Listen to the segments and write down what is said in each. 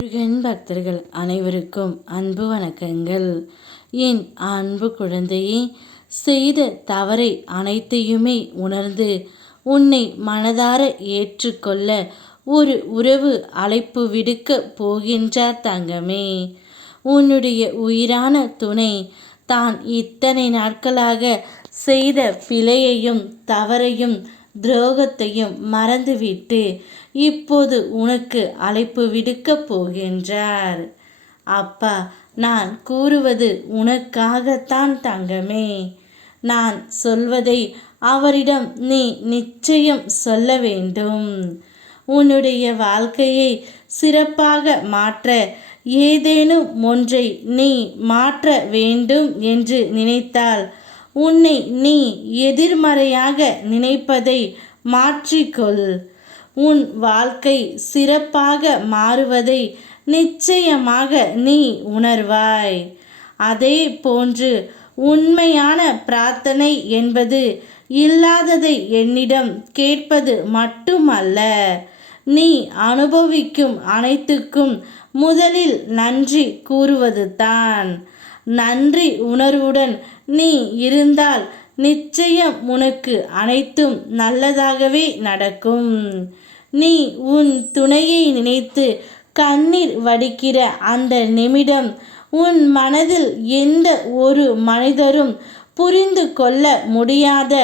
முருகன் பக்தர்கள் அனைவருக்கும் அன்பு வணக்கங்கள். என் அன்பு குழந்தையே, செய்த தவறை அனைத்தையுமே உணர்ந்து உன்னை மனதார ஏற்றுக்கொள்ள ஒரு உறவு அழைப்பு விடுக்க போகின்றார் தங்கமே. உன்னுடைய உயிரான துணை தான் இத்தனை நாட்களாக செய்த பிழையையும் தவறையும் துரோகத்தையும் மறந்துவிட்டு இப்போது உனக்கு அழைப்பு விடுக்கப் போகின்றார். அப்பா, நான் கூறுவது உனக்காகத்தான் தங்கமே. நான் சொல்வதை அவரிடம் நீ நிச்சயம் சொல்ல வேண்டும். உன்னுடைய வாழ்க்கையை சிறப்பாக மாற்ற ஏதேனும் ஒன்றை நீ மாற்ற வேண்டும் என்று நினைத்தால் உன்னை நீ எதிர்மறையாக நினைப்பதை மாற்றிக்கொள். உன் வாழ்க்கை சிறப்பாக மாறுவதை நிச்சயமாக நீ உணர்வாய். அதே போன்று உண்மையான பிரார்த்தனை என்பது இல்லாததை என்னிடம் கேட்பது மட்டுமல்ல, நீ அனுபவிக்கும் அனைத்துக்கும் முதலில் நன்றி கூறுவது தான். நன்றி உணர்வுடன் நீ இருந்தால் நிச்சயம் உனக்கு அனைத்தும் நல்லதாகவே நடக்கும். நீ உன் துணையை நினைத்து கண்ணீர் வடிக்கிற அந்த நிமிடம் உன் மனதில் எந்த ஒரு மனிதரும் புரிந்து கொள்ள முடியாத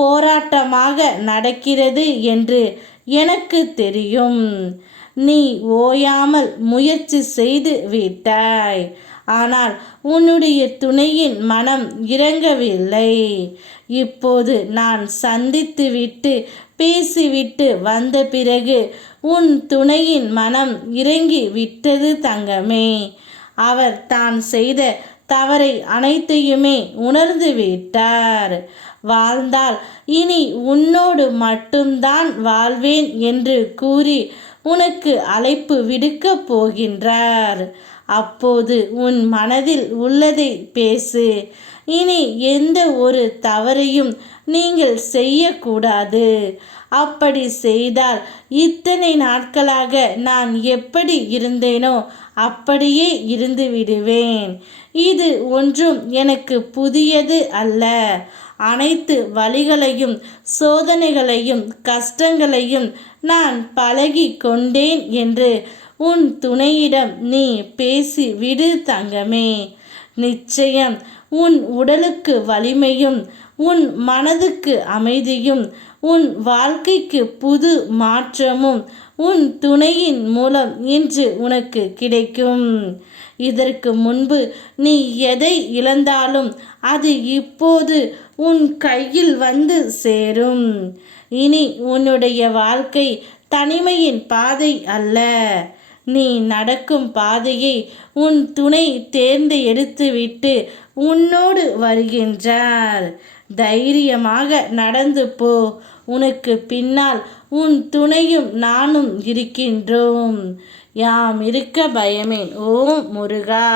போராட்டமாக நடக்கிறது என்று எனக்கு தெரியும். நீ ஓயாமல் முயற்சி செய்து விட்டாய், ஆனால் உன்னுடைய துணையின் மனம் இறங்கவில்லை. இப்போது நான் சந்தித்துவிட்டு பேசிவிட்டு வந்த பிறகு உன் துணையின் மனம் இறங்கி விட்டது தங்கமே. அவர் தான் செய்த தவறை அனைத்தையுமே உணர்ந்து விட்டார். வாழ்ந்தால் இனி உன்னோடு மட்டும்தான் வாழ்வேன் என்று கூறி உனக்கு அழைப்பு விடுக்கப் போகின்றார். அப்போது உன் மனதில் உள்ளதை பேசு. இனி எந்த ஒரு தவறையும் நீங்கள் செய்யக்கூடாது. அப்படி செய்தால் இத்தனை நாட்களாக நான் எப்படி இருந்தேனோ அப்படியே இருந்து விடுவேன். இது ஒன்றும் எனக்கு புதியது அல்ல. அனைத்து வழிகளையும் சோதனைகளையும் கஷ்டங்களையும் நான் பழகி கொண்டேன் என்று உன் துணையிடம் நீ பேசி விடு தங்கமே. நிச்சயம் உன் உடலுக்கு வலிமையும் உன் மனதுக்கு அமைதியும் உன் வாழ்க்கைக்கு புது மாற்றமும் உன் துணையின் மூலம் இன்று உனக்கு கிடைக்கும். இதற்கு முன்பு நீ எதை இழந்தாலும் அது இப்போது உன் கையில் வந்து சேரும். இனி உன்னுடைய வாழ்க்கை தனிமையின் பாதை அல்ல. நீ நடக்கும் பாதையை உன் துணை தேர்ந்து எடுத்துவிட்டு உன்னோடு வருகின்றார். தைரியமாக நடந்து போ. உனக்கு பின்னால் உன் துணையும் நானும் இருக்கின்றோம். யாம் இருக்க பயமேன். ஓம் முருகா.